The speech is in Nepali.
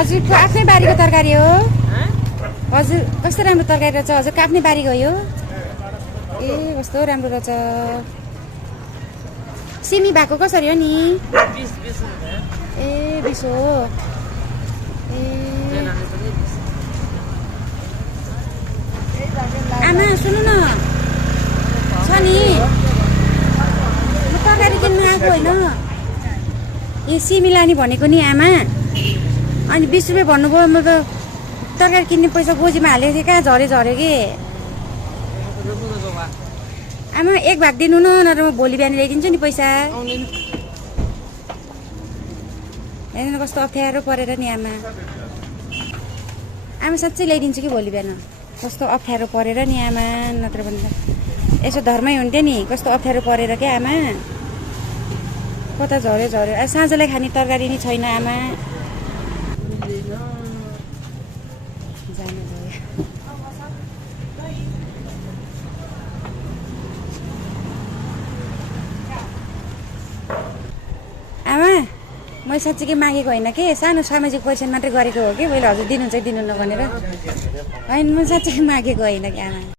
हजुरको आफ्नै बारीको तरकारी हो हजुर कस्तो राम्रो तरकारी रहेछ हजुरको आफ्नै बारीको हो ए कस्तो राम्रो रहेछ सिमी भएको कसरी हो नि 20 रुपैयाँ ए 20 हो ए आमा सुन्नु न छ नि म तरकारी किन्नु आएको होइन ए सिमी लाने भनेको नि आमा अनि 20 रुपियाँ भन्नुभयो म त तरकारी किन्ने पैसा गोजीमा हालेको थिएँ कहाँ झऱ्यो कि आमा एक भाग दिनु न नत्र म भोलि बिहान ल्याइदिन्छु नि पैसा हेर्नु कस्तो अप्ठ्यारो परेर नि आमा आमा साँच्चै ल्याइदिन्छु कि भोलि बिहान कस्तो अप्ठ्यारो परेर नि आमा नत्र भने यसो धर्मै हुन्थ्यो नि कस्तो अप्ठ्यारो परेर क्या आमा कता झऱ्यो साँझलाई खाने तरकारी नि छैन आमा जानु भयो आमा मैले साँच्चीकै मागेको होइन कि सानो सामाजिक परिचय मात्रै गरेको हो कि मैले हजुर दिनुहुन्छ कि दिनुहुन्न भनेर होइन म साँच्चै मागेको होइन कि आमा